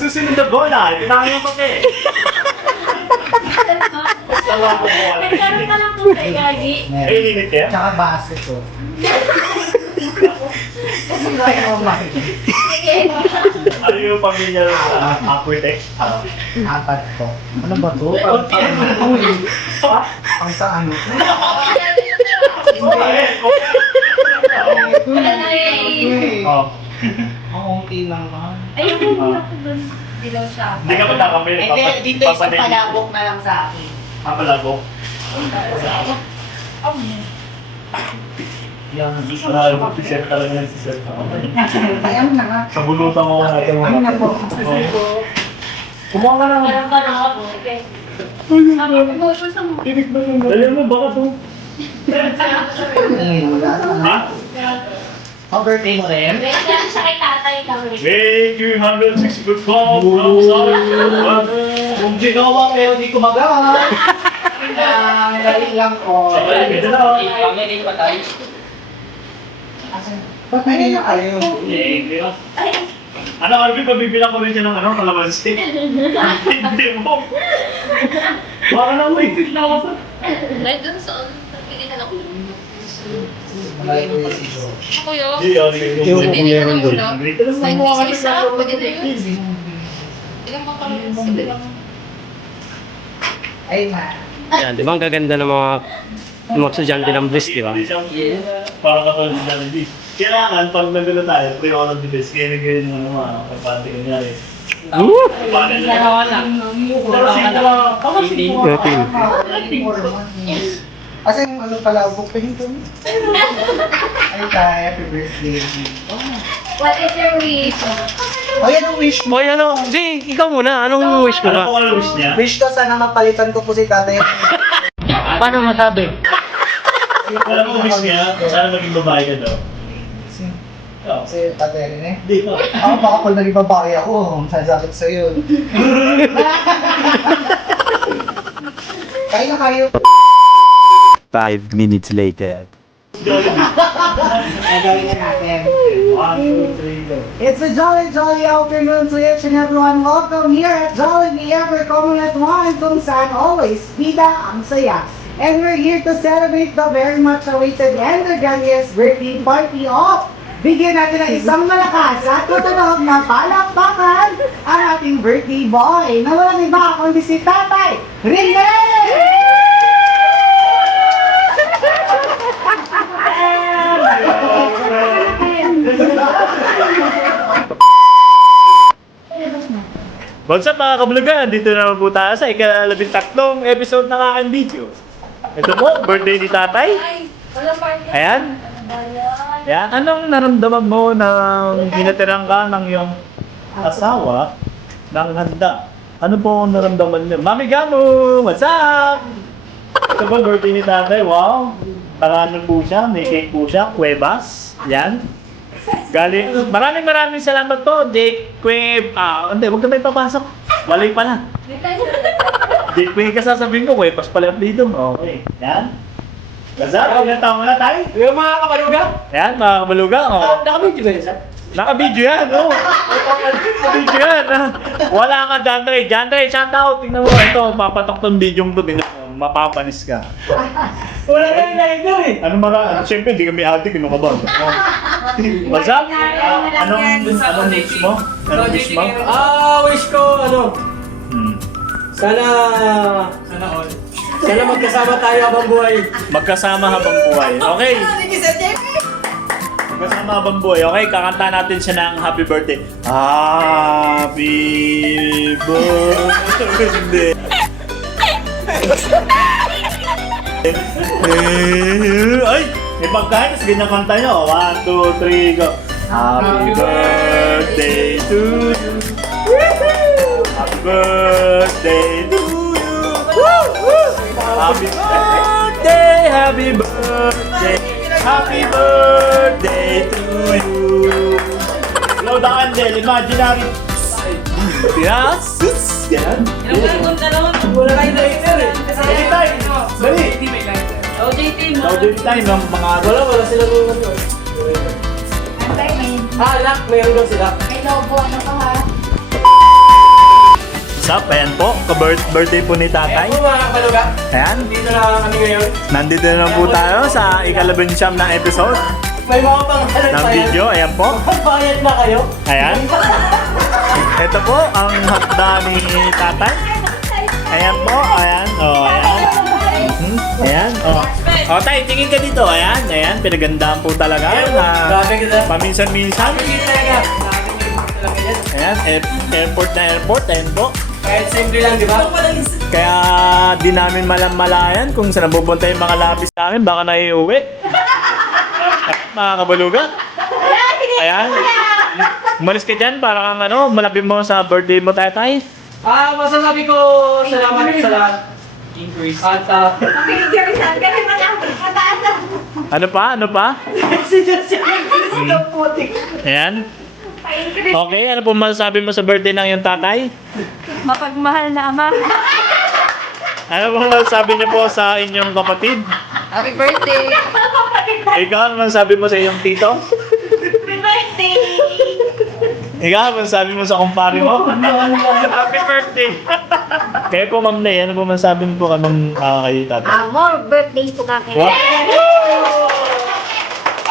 susunod na bola, tinangin ko eh. Nagkaroon ka lang po kay Gagi. Ay, init yan? Tsaka base ko. Kasi kaya mo Sige. Ano yung pamilya architect? apat ko. Ano ba to? Ang sa ano? Oh. Ang unti lang naman. Ayun mo na po dun. Dilaw siya. Hindi ka magkakamili. Dito isang palabok na lang sa akin. Papalabok? Yan. Marami mo, t-shirt talaga yung t-shirt ako. Ayan na nga. Sa bulutan ko natin mo. Ano na po? Kumuha ka na. Meron ka na ako. Sige. Dali mo, baka to. Ha? Ang birthday mo rin? Wait lang siya kay tatay kami. Make you 160 good call from Kung ginawa pero di ko magawa. Galing lang ko. Pamiling pa tayo. Ba't may na kayo? Ano, Alvin, pabibilang ko rin siya ng ano, kalamansi. Hindi mo. Baka na wait na ako sa... Dahil dun sa pili na lang. Malay ko yung ito. Ako yun. Hindi, ano yung... Yung kung meron doon. Dito na sa mga Isa, pwede na yun. Ilang pa kami sige lang. Ay, ma. Yan, di ba ang gaganda ng mga estudyante ng Bliss, di ba? Parang katulad sa Jollibee. Kailangan, pag nagulo tayo, pre-order the best. Kaya nagawin mo naman, kapante ka niya rin. Paano na? Pero simple lang. Baka simple lang. Kasi yung ano palabok pa yun doon. Ay, tayo, happy birthday. What is your wish? Ay, anong wish mo? Boy, ano? Di, ikaw muna. Anong wish mo Ano ba? po ang wish niya? Wish ko sana mapalitan ko po si tatay. Paano masabi? Alam mo wish niya, sana maging babae ka daw. Si tatay rin eh. Hindi pa. Ako baka kung naging babae ako, sasagot sa'yo. Kayo na kayo. 5 minutes later. Gagawin na natin. 1, 2, 3, go. It's a jolly afternoon to each and everyone. Welcome here at Jollibee Ever Coming at One, kung saan always bida ang saya. And we're here to celebrate the very much awaited and the youngest birthday party of. Bigyan natin ng isang malakas at tutunog na palakpakan ang ating birthday boy na walang iba kundi si Tatay Rene! What's up mga kabulugan? Dito na naman po tayo sa ika-13 episode ng aking video. Ito po, birthday ni tatay. Ay, wala party. Ayan. Ayan. Anong naramdaman mo nang hinatirang ka ng iyong asawa ng handa? Ano po ang naramdaman niyo? Mami Gamu! What's up? Ito po, birthday ni tatay. Wow! Tanganan po siya. May cake po siya. Cuevas. Yan. Galing. Maraming salamat po, Dick Quib. Hindi, huwag na may papasok. Walay pala. Dick Quib ka sasabihin ko, Cuevas pala dito. Okay. Yan. Lazar, ilang taon na tayo? Yung mga kapaluga? Yan, mga kabaluga. Oh. Nakabidyo ba yun, sir? Naka-video yan, oh. Naka-video yan. Wala ka, Jandre. Jandre, shout out. Tingnan mo, ito, papatok tong video ko. Mapapanis ka. Wala ka yung nakita eh. Ano mara? Siyempre, hindi kami ate, kinuha ka ba? What's up? Anong wish mo? Anong wish mo? Wish ko, ano? Sana all. Sana magkasama tayo habang buhay. Magkasama habang buhay. Okay. Magkasama habang buhay. Okay, kakanta natin siya ng happy birthday. Happy birthday. Ay! May pagkain, tapos ganyan kanta nyo. 1, 2, 3, go! Happy birthday to you! Happy birthday to you! Happy birthday! Happy birthday! Happy birthday to you! Blow the candle, imaginary! Yes! Yan! Wala kayo lighter eh. Dali tayo! Dali! OJT mo. Daw tayo ng mga Wala sila nung ano. Antay, may Lock, mayroon daw sila. lobo. Ano ka ha? up? Ayan po, birthday po ni tatay. Ayan po mga kabaluga. Ayan, Dito na kami ngayon. nandito na po tayo sa ikalabinsyam na episode May mga pangalan ng pa yan. video. Ayan po. Bayad na kayo. Ayan. Ito po ang hotda ni tatay. Ayan po, ayan. Oh, ayan. Ayan, oh. Oh, tay, tingin ka dito. Ayan, ayan. Pinagandaan po talaga. Grabe kita. Paminsan-minsan. Nakikita talaga. Talaga yan. Ayan, airport na airport. Ayan po. Kahit simple lang, di ba? Kaya di namin malayan kung saan pupunta yung mga lapis namin. Baka naiuwi. Mga kabaluga. Ayan. Umalis ka dyan para kang malapit mo sa birthday mo, tatay. Masasabi ko salamat sa lahat. Increase. At Ano pa? Ano pa? Ayan. Okay, ano po masasabi mo sa birthday ng iyong tatay? Mapagmahal na ama. Ano po masasabi niyo po sa inyong kapatid? Happy birthday! Ikaw, ano masasabi mo sa iyong tito? Happy birthday! Ikaw, ano masasabi mo sa kumpare mo? Happy birthday! Kaya po, Ma'am Nay, ano po masasabi mo po kanong kay tatay? More birthdays po kami. What?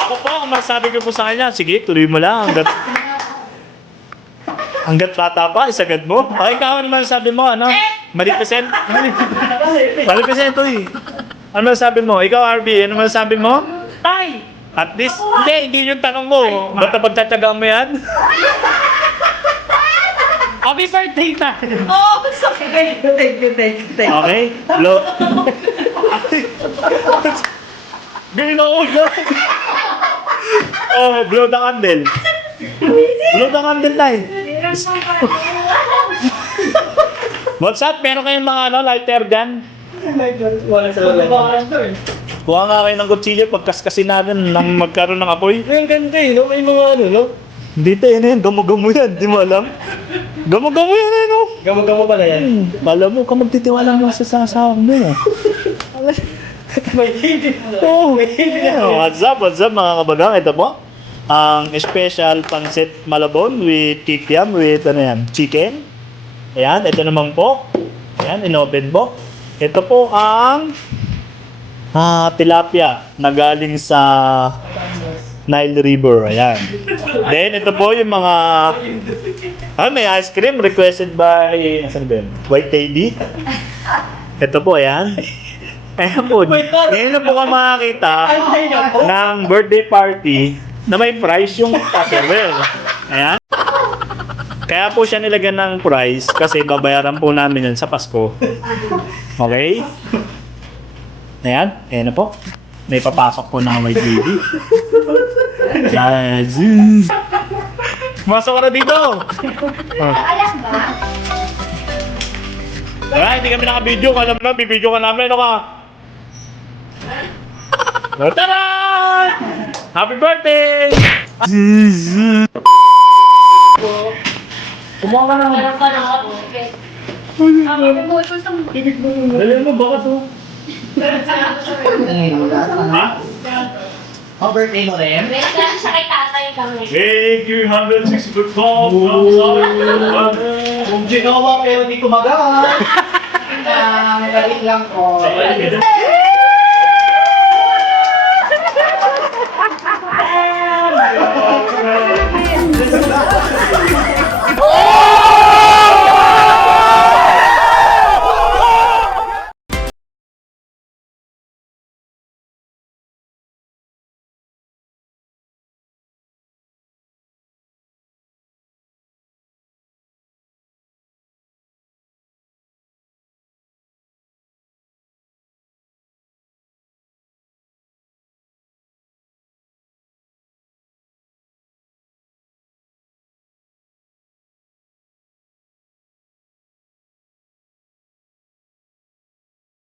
Ako po, ang masasabi ko po sa kanya, sige, tuloy mo lang hanggat bata pa, isagad mo. Okay, ikaw, ano masasabi mo, ano? Malipresent? Malipresent, uy. Ano masasabi mo? Ikaw, RB, ano masasabi mo? Tay! At least, hindi yung tanong mo. Ba't pagtatsagaan mo yan? Happy birthday na! Oh, sorry! Thank you. Okay? Ganyan ako na. Oh, blow the candle. Blow the candle tayo. What's up? Meron kayong mga lighter dyan? wala sa loob. Kuha nga kayo ng kutsilyo pagkaskasin natin nang magkaroon ng apoy. Ang ganda eh, no? May mga ano, no? Dito yun yun, gamo-gamo yan, di mo alam? Gamo-gamo yan eh, no? Gamo-gamo pala yan. Alam mo, ka magtitiwala mo sa sasawang mo eh. May hindi. Oh, what's up mga kabagang? Ito po, ang special pancit malabon with kikiam with chicken. Ayan, ito naman po. Ayan, in-oven po. Ito po ang tilapia na galing sa Nile River. Ayan. Then, ito po yung mga may ice cream requested by White Lady. Ito po, ayan. Ayan po. Ngayon na po ka makakita ng birthday party na may price yung Tupperware. Ayan. Kaya po siya nilagyan ng price kasi babayaran po namin yun sa Pasko. Okay? Ayan. Ayan na po. May papasok po na White Lady. Yazoo! Masok ka na dito! Alam ba? Wala, hindi kami naka-video. Alam mo na, bibidyo ka namin. Ano ka? Tara! Happy birthday! Kumuha ka na. Meron ka na ako. Dali mo, baka to. Ha? Ang birthday mo rin? Wait lang siya kay tatay kami. Thank you, 160 good call. Kung ginawa pero hindi kumagal. Galing lang ko.